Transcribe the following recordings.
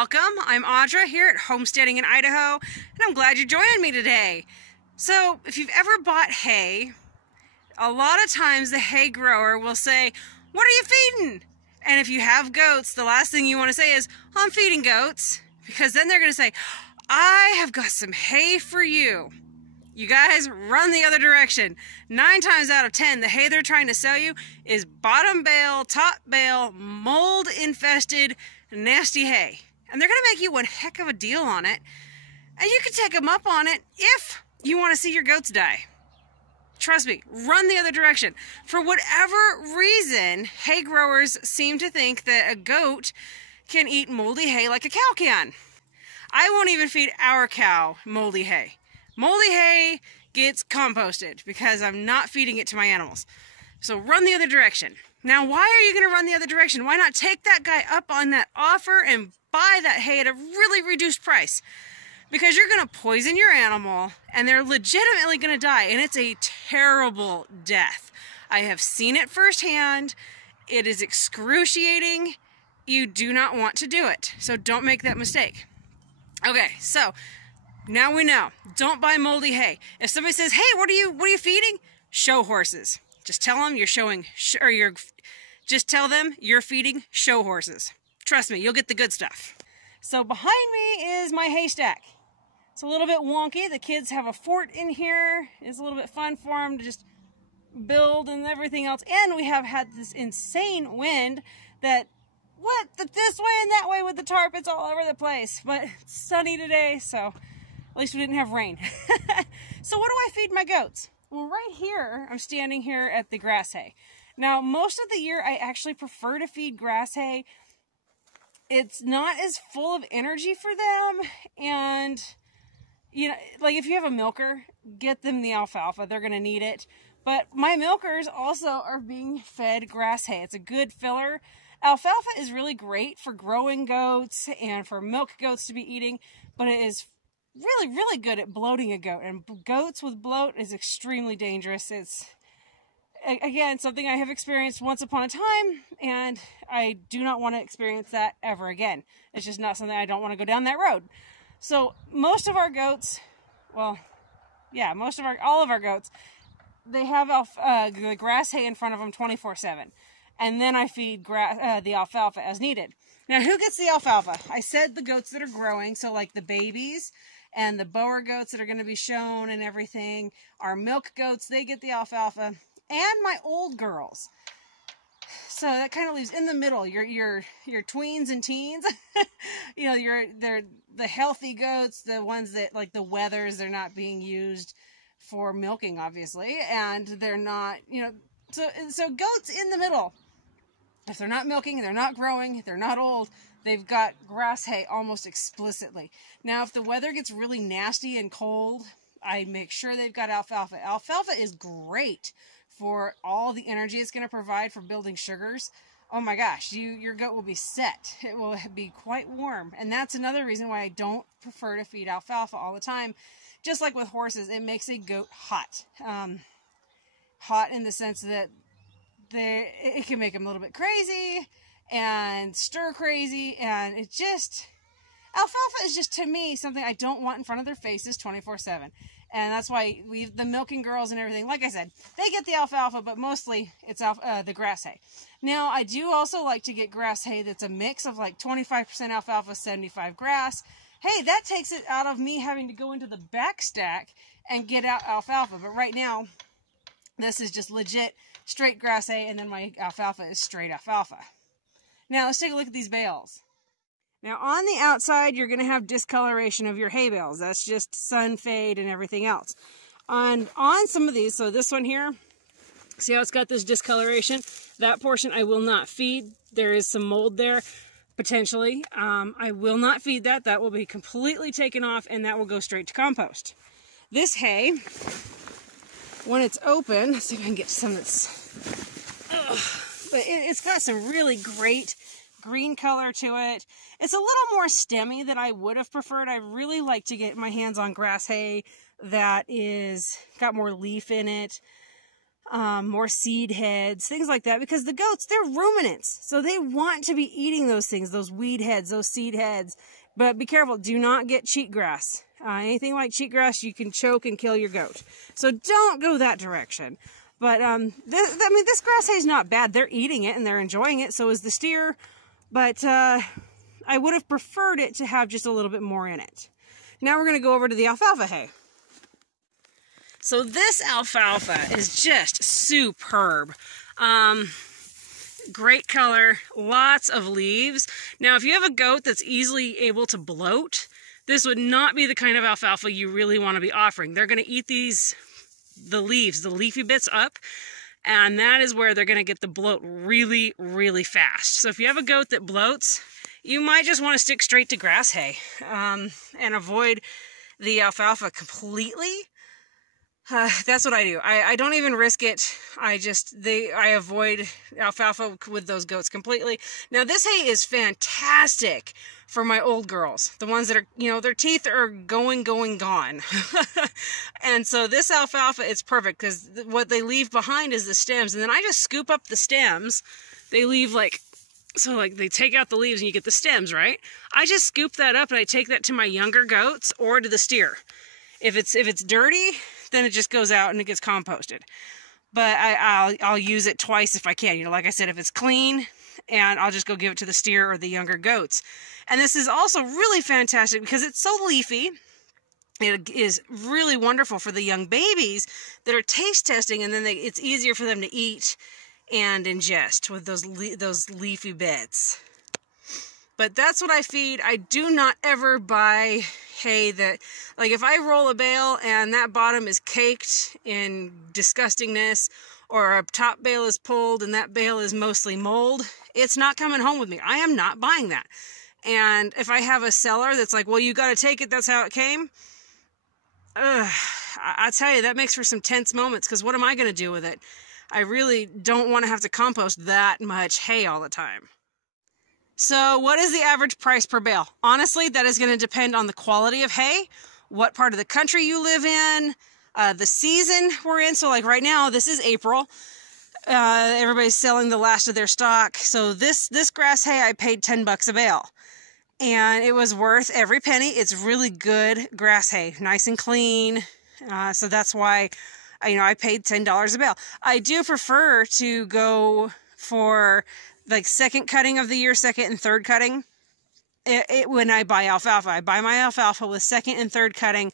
Welcome. I'm Audra here at Homesteading in Idaho, and I'm glad you're joining me today. So, if you've ever bought hay, a lot of times the hay grower will say, "What are you feeding?" And if you have goats, the last thing you want to say is, "I'm feeding goats," because then they're going to say, "I have got some hay for you." You guys, run the other direction. 9 times out of 10, the hay they're trying to sell you is bottom bale, top bale, mold infested, nasty hay. And they're going to make you one heck of a deal on it. And you can take them up on it if you want to see your goats die. Trust me, run the other direction. For whatever reason, hay growers seem to think that a goat can eat moldy hay like a cow can. I won't even feed our cow moldy hay. Moldy hay gets composted because I'm not feeding it to my animals. So run the other direction. Now, why are you going to run the other direction? Why not take that guy up on that offer and buy that hay at a really reduced price? Because you're going to poison your animal and they're legitimately going to die. And it's a terrible death. I have seen it firsthand. It is excruciating. You do not want to do it. So don't make that mistake. Okay, so now we know. Don't buy moldy hay. If somebody says, "Hey, what are you feeding?" Show horses. Just tell them just tell them you're feeding show horses. Trust me, you'll get the good stuff. So behind me is my haystack. It's a little bit wonky. The kids have a fort in here. It's a little bit fun for them to just build and everything else. And we have had this insane wind that this way and that way with the tarp. It's all over the place. But it's sunny today, so at least we didn't have rain. So what do I feed my goats? Well, right here, I'm standing here at the grass hay. Now, most of the year, I actually prefer to feed grass hay. It's not as full of energy for them. And, you know, like if you have a milker, get them the alfalfa. They're going to need it. But my milkers also are being fed grass hay. It's a good filler. Alfalfa is really great for growing goats and for milk goats to be eating, but it is really, really good at bloating a goat. And goats with bloat is extremely dangerous. It's, again, something I have experienced once upon a time, and I do not want to experience that ever again. It's just not something I don't want to go down that road. So most of our goats, well, yeah, all of our goats, they have the grass hay in front of them 24/7. And then I feed the alfalfa as needed. Now, who gets the alfalfa? I said the goats that are growing, so like the babies and the Boer goats that are going to be shown and everything. Our milk goats, they get the alfalfa. And my old girls. So that kind of leaves in the middle your tweens and teens. You know, they're the healthy goats, the ones that, like the wethers, they're not being used for milking, obviously. And they're not, you know, so goats in the middle. If they're not milking, they're not growing, they're not old, they've got grass hay almost explicitly. Now, if the weather gets really nasty and cold, I make sure they've got alfalfa. Alfalfa is great for all the energy it's going to provide for building sugars. Oh my gosh, your goat will be set. It will be quite warm. And that's another reason why I don't prefer to feed alfalfa all the time. Just like with horses, it makes a goat hot. Hot in the sense that it can make them a little bit crazy and stir crazy, and alfalfa is just, to me, something I don't want in front of their faces 24/7. And that's why the milking girls and everything, like I said, they get the alfalfa, but mostly it's the grass hay. Now, I do also like to get grass hay that's a mix of like 25% alfalfa, 75 grass. Hey, that takes it out of me having to go into the back stack and get out alfalfa. But right now, this is just legit straight grass hay, and then my alfalfa is straight alfalfa. Now, let's take a look at these bales. Now, on the outside, you're going to have discoloration of your hay bales. That's just sun fade and everything else. On some of these, so this one here, see how it's got this discoloration? That portion I will not feed. There is some mold there, potentially. I will not feed that. That will be completely taken off, and that will go straight to compost. This hay, when it's open, let's see if I can get some that's, but it's got some really great green color to it. It's a little more stemmy than I would have preferred. I really like to get my hands on grass hay that is got more leaf in it. more seed heads, things like that, because the goats, they're ruminants. So they want to be eating those things, those weed heads, those seed heads. But be careful, do not get cheatgrass. Anything like cheatgrass, you can choke and kill your goat. So don't go that direction. But this grass hay is not bad. They're eating it and they're enjoying it. So is the steer. But I would have preferred it to have just a little bit more in it. Now we're going to go over to the alfalfa hay. So this alfalfa is just superb. Great color, lots of leaves. Now, if you have a goat that's easily able to bloat, this would not be the kind of alfalfa you really want to be offering. They're going to eat the leaves, the leafy bits up, and that is where they're going to get the bloat really, really fast. So if you have a goat that bloats, you might just want to stick straight to grass hay and avoid the alfalfa completely. That's what I do. I don't even risk it. I avoid alfalfa with those goats completely. Now this hay is fantastic for my old girls. The ones that are, their teeth are gone. And so this alfalfa is perfect because what they leave behind is the stems. And then I just scoop up the stems. They leave they take out the leaves and you get the stems, right? I just scoop that up and I take that to my younger goats or to the steer. If it's dirty, then it just goes out and it gets composted. But I'll use it twice if I can. Like I said, if it's clean, and I'll just go give it to the steer or the younger goats. And this is also really fantastic because it's so leafy. It is really wonderful for the young babies that are taste testing, and then it's easier for them to eat and ingest with those leafy bits. But that's what I feed. I do not ever buy hay that, if I roll a bale and that bottom is caked in disgustingness, or a top bale is pulled and that bale is mostly mold, it's not coming home with me. I am not buying that. And if I have a seller that's like, well, you got to take it, that's how it came, I tell you, that makes for some tense moments, because what am I going to do with it? I really don't want to have to compost that much hay all the time. So what is the average price per bale? Honestly, that is going to depend on the quality of hay, what part of the country you live in, the season we're in. So right now, this is April. Everybody's selling the last of their stock. So this grass hay, I paid $10 a bale. And it was worth every penny. It's really good grass hay, nice and clean. So that's why, I paid $10 a bale. I do prefer to go for second cutting of the year, second and third cutting. When I buy alfalfa, I buy my alfalfa with second and third cutting,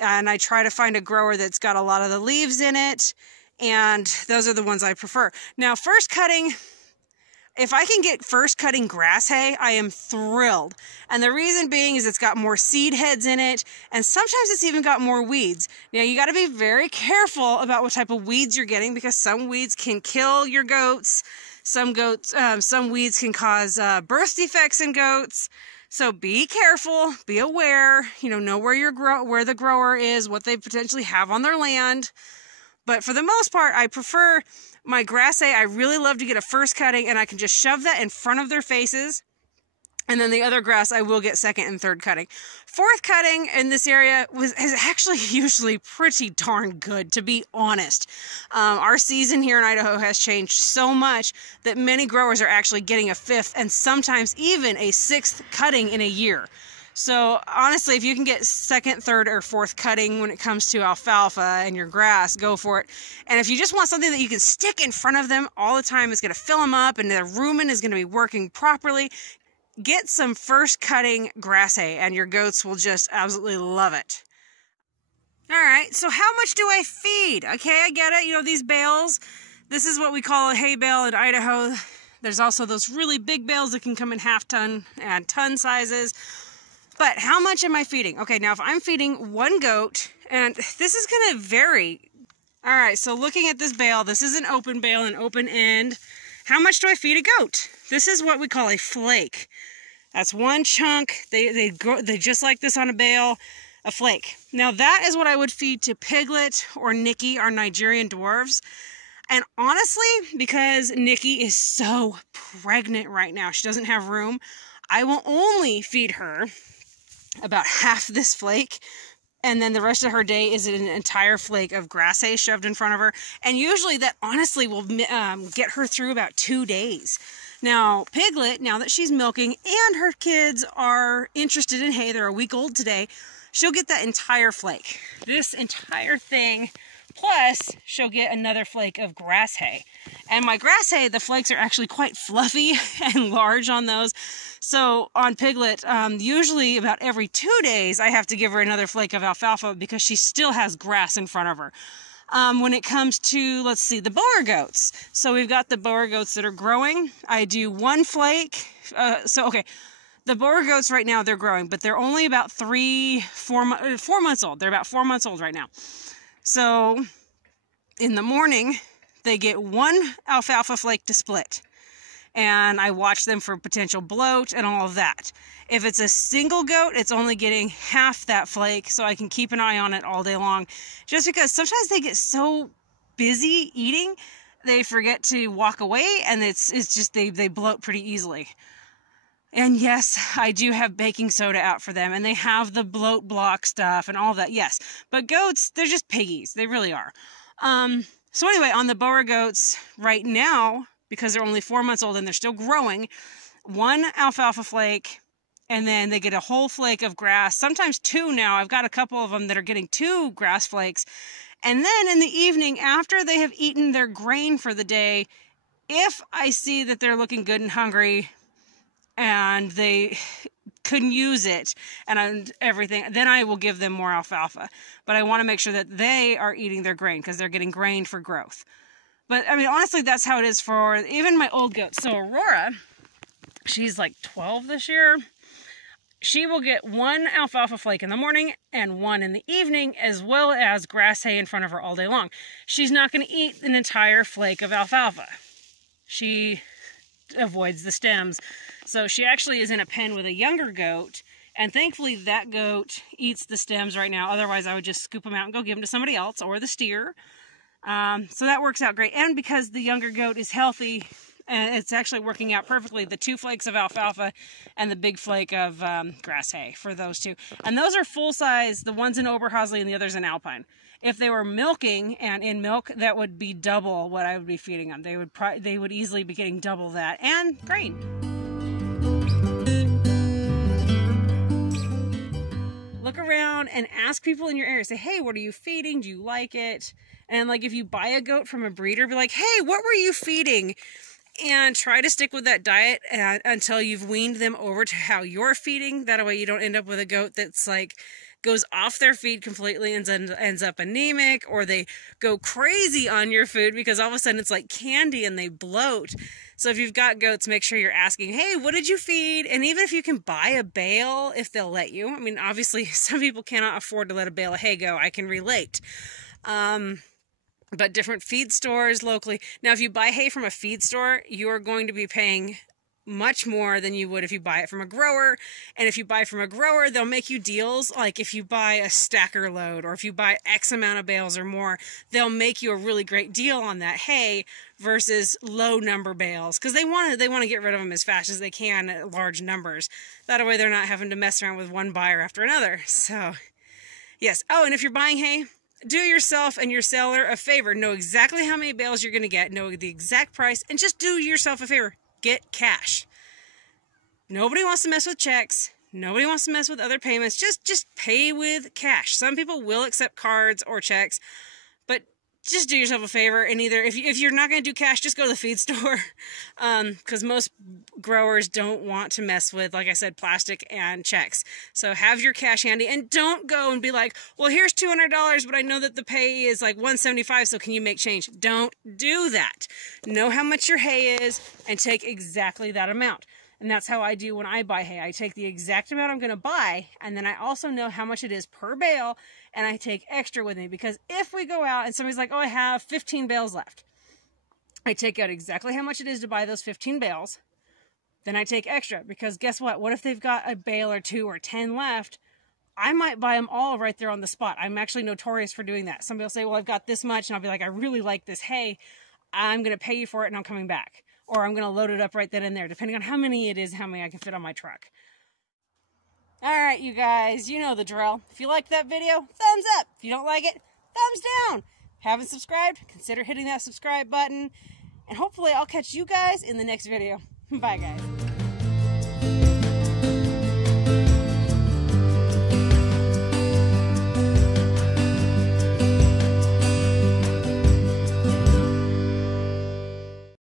and I try to find a grower that's got a lot of the leaves in it, and those are the ones I prefer. Now, first cutting, if I can get first cutting grass hay, I am thrilled. And the reason being is it's got more seed heads in it, and sometimes it's even got more weeds. Now, you got to be very careful about what type of weeds you're getting, because some weeds can kill your goats. Some weeds can cause birth defects in goats. So be careful, be aware, know where the grower is, what they potentially have on their land. But for the most part, I prefer my grass hay. I really love to get a first cutting, and I can just shove that in front of their faces. And then the other grass, I will get second and third cutting. Fourth cutting in this area is actually usually pretty darn good, to be honest. Our season here in Idaho has changed so much that many growers are actually getting a fifth and sometimes even a sixth cutting in a year. So honestly, if you can get second, third, or fourth cutting when it comes to alfalfa and your grass, go for it. And if you just want something that you can stick in front of them all the time, it's going to fill them up and their rumen is going to be working properly, get some first cutting grass hay and your goats will just absolutely love it. All right, so how much do I feed? Okay, I get it. These bales, this is what we call a hay bale in Idaho. There's also those really big bales that can come in half-ton and ton sizes. But how much am I feeding? Okay, now if I'm feeding one goat, and this is going to vary. All right, so looking at this bale, this is an open bale, an open end. How much do I feed a goat? This is what we call a flake. That's one chunk. They just like this on a bale, a flake. Now that is what I would feed to Piglet or Nikki, our Nigerian dwarves. And honestly, because Nikki is so pregnant right now, she doesn't have room, I will only feed her about half this flake, And then the rest of her day is an entire flake of grass hay shoved in front of her. And usually that honestly will get her through about 2 days. Now, Piglet, now that she's milking and her kids are interested in hay, they're a week old today, she'll get that entire flake. This entire thing, plus she'll get another flake of grass hay. And my grass hay, the flakes are actually quite fluffy and large on those. So on Piglet, usually about every 2 days, I have to give her another flake of alfalfa because she still has grass in front of her. When it comes to, let's see, the boer goats. So we've got the boer goats that are growing. I do 1 flake. Okay, the boer goats right now, they're growing, but they're only about 4 months old. They're about 4 months old right now. So in the morning, they get 1 alfalfa flake to split. And I watch them for potential bloat and all of that. If it's a single goat, it's only getting half that flake, so I can keep an eye on it all day long. Just because sometimes they get so busy eating, they forget to walk away, and it's just they bloat pretty easily. And yes, I do have baking soda out for them, and they have the bloat block stuff and all that, yes. But goats, they're just piggies. They really are. So anyway, on the boer goats right now, because they're only 4 months old and they're still growing, 1 alfalfa flake, and then they get a whole flake of grass, sometimes 2 now. I've got a couple of them that are getting 2 grass flakes. And then in the evening, after they have eaten their grain for the day, if I see that they're looking good and hungry and they couldn't use it and everything, then I will give them more alfalfa. But I want to make sure that they are eating their grain because they're getting grain for growth. But, I mean, honestly, that's how it is for even my old goats. So Aurora, she's like 12 this year. She will get 1 alfalfa flake in the morning and 1 in the evening, as well as grass hay in front of her all day long. She's not going to eat an entire flake of alfalfa. She avoids the stems. So she actually is in a pen with a younger goat, and thankfully that goat eats the stems right now. Otherwise, I would just scoop them out and go give them to somebody else or the steer. So that works out great. And because the younger goat is healthy, it's actually working out perfectly. The 2 flakes of alfalfa and the big flake of grass hay for those 2. And those are full size. The one's in Oberhausley and the other's in Alpine. If they were milking and in milk, that would be double what I would be feeding them. They would easily be getting double that and grain. Look around and ask people in your area. Say, hey, what are you feeding? Do you like it? And like if you buy a goat from a breeder, be like, hey, what were you feeding? And try to stick with that diet until you've weaned them over to how you're feeding. That way you don't end up with a goat that's like goes off their feed completely and ends up anemic, or they go crazy on your food because all of a sudden it's like candy and they bloat. So if you've got goats, make sure you're asking, hey, what did you feed? And even if you can buy a bale, if they'll let you. I mean, obviously some people cannot afford to let a bale of hay go. I can relate. But different feed stores locally. Now, if you buy hay from a feed store, you're going to be paying much more than you would if you buy it from a grower. And if you buy from a grower, they'll make you deals. Like if you buy a stacker load or if you buy X amount of bales or more, they'll make you a really great deal on that hay versus low number bales. Because they want to get rid of them as fast as they can at large numbers. That way they're not having to mess around with one buyer after another. So, yes. Oh, and if you're buying hay, do yourself and your seller a favor. Know exactly how many bales you're going to get. Know the exact price. And just do yourself a favor. Get cash. Nobody wants to mess with checks. Nobody wants to mess with other payments. Just pay with cash. Some people will accept cards or checks. But just do yourself a favor. And either, if you're not going to do cash, just go to the feed store. Because most growers don't want to mess with, like I said, plastic and checks. So have your cash handy. And don't go and be like, well, here's $200, but I know that the pay is like $175, so can you make change? Don't do that. Know how much your hay is and take exactly that amount. And that's how I do when I buy hay. I take the exact amount I'm going to buy, and then I also know how much it is per bale, and I take extra with me. Because if we go out and somebody's like, oh, I have 15 bales left, I take out exactly how much it is to buy those 15 bales. Then I take extra, because guess what? What if they've got a bale or 2 or 10 left? I might buy them all right there on the spot. I'm actually notorious for doing that. Somebody will say, well, I've got this much, and I'll be like, I really like this hay. I'm going to pay you for it, and I'm coming back. Or I'm going to load it up right then and there, depending on how many it is, how many I can fit on my truck. Alright, you guys, you know the drill. If you liked that video, thumbs up. If you don't like it, thumbs down. Haven't subscribed? Consider hitting that subscribe button. And hopefully I'll catch you guys in the next video. Bye, guys.